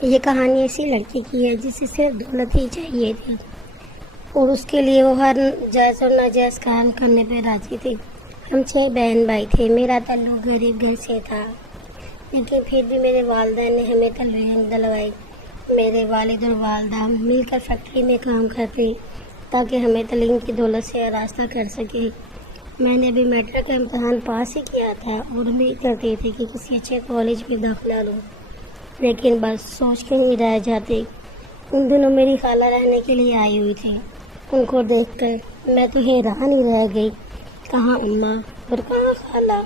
یہ کہانی ایسی لڑکی کی ہے جسے صرف دولت ہی چاہیے تھی اور اس کے لیے وہ ہر جائز اور ناجائز کام کرنے پہ راضی تھی۔ ہم 6 بہن بھائی تھے۔ میرا تعلق غریب گھر سے تھا، لیکن پھر بھی میرے والدین نے ہمیں تربیت دلوائی۔ میرے والد اور والدہ مل کر فیکٹری میں کام کرتے تاکہ ہمیں تعلیم کی دولت سے آراستہ کر سکے۔ میں نے ابھی میٹرک کا امتحان پاس ہی کیا تھا اور امید کرتی تھی کہ کسی اچھے کالج میں داخلہ لوں، لیکن بس سوچ کے ہی رہ جاتی۔ ان دنوں میری خالہ رہنے کے لیے آئی ہوئی تھی۔ ان کو دیکھ کر میں تو حیران ہی رہ گئی، کہاں اماں اور کہاں خالہ؟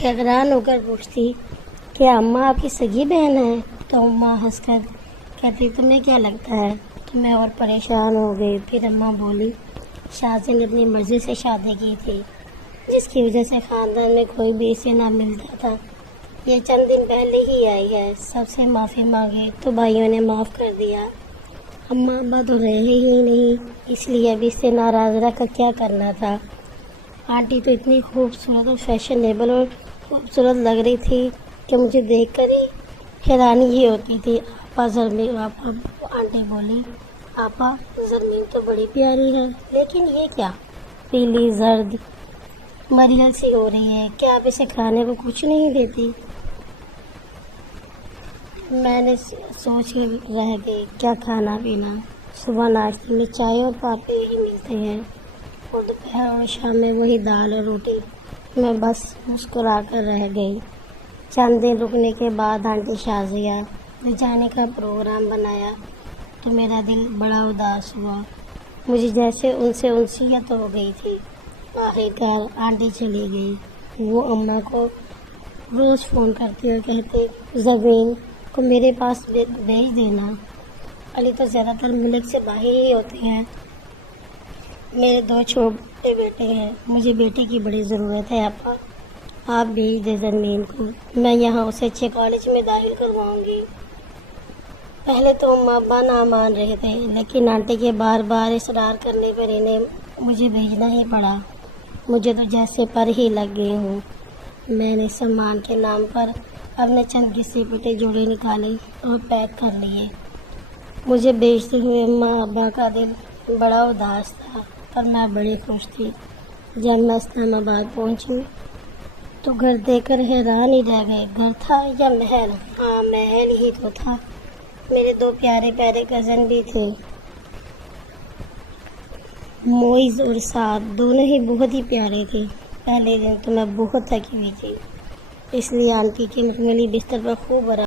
حیران ہو کر پوچھتی، کیا اماں آپ کی سگی بہن ہے؟ تو اماں ہنس کر کہتی، تمہیں کیا لگتا ہے؟ تو میں اور پریشان ہو گئی۔ پھر اماں بولی، شاہ نے اپنی مرضی سے شادی کی تھی، جس کی وجہ سے خاندان میں کوئی بھی اسے نہ ملتا تھا۔ یہ چند دن پہلے ہی آئی ہے، سب سے معافی مانگی تو بھائیوں نے معاف کر دیا۔ اماں ابا تو رہے ہی نہیں، اس لیے اب اس سے ناراض رہ کر کیا کرنا تھا۔ آنٹی تو اتنی خوبصورت اور فیشنیبل اور خوبصورت لگ رہی تھی کہ مجھے دیکھ کر ہی حیرانی ہی ہوتی تھی۔ آنٹی بولی، آپا زرمین تو بڑی پیاری ہے، لیکن یہ کیا پیلی زرد مریل سی ہو رہی ہے؟ کیا آپ اسے کھانے کو کچھ نہیں دیتی؟ میں نے سوچ کر رہ گئی، کیا کھانا پینا؟ صبح ناشتے میں چائے اور پاپڑ ہی ملتے ہیں اور دوپہر اور شام میں وہی دال اور روٹی۔ میں بس مسکرا کر رہ گئی۔ چند دن رکنے کے بعد آنٹی شازیہ نے جانے کا پروگرام بنایا تو میرا دل بڑا اداس ہوا، مجھے جیسے ان سے انسیت ہو گئی تھی۔ آخرکار آنٹی چلی گئی۔ وہ اماں کو روز فون کرتے اور کہتے، زرمین کو میرے پاس بھیج دینا، علی تو زیادہ تر ملک سے باہر ہی ہوتے ہیں، میرے 2 چھوٹے بیٹے ہیں، مجھے بیٹے کی بڑی ضرورت ہے، آپا آپ بھیج دیں زرمین کو، میں یہاں اسے اچھے کالج میں داخل کرواؤں گی۔ پہلے تو اماں ابا نہ مان رہے تھے، لیکن آنٹی کے بار بار اصرار کرنے پر انہیں مجھے بھیجنا ہی پڑا۔ مجھے تو جیسے پر ہی لگ گئی ہوں۔ میں نے سامان کے نام پر اپنے چند گھسے پٹے جوڑے نکالے اور پیک کر لیے۔ مجھے بھیجتے ہوئے اماں ابا کا دل بڑا اداس تھا، پر میں بڑی خوش تھی۔ جب میں اسلام آباد پہنچی تو گھر دیکھ کر حیران ہی رہ گئے۔ گھر تھا یا محل؟ ہاں محل ہی تو تھا۔ میرے 2 پیارے پیارے کزن بھی تھے، موئز اور سعد، دونوں ہی بہت ہی پیارے تھے۔ پہلے دن تو میں بہت تھکی ہوئی تھی، اس لیے آنٹی کے مخملی بستر پر خوب آرام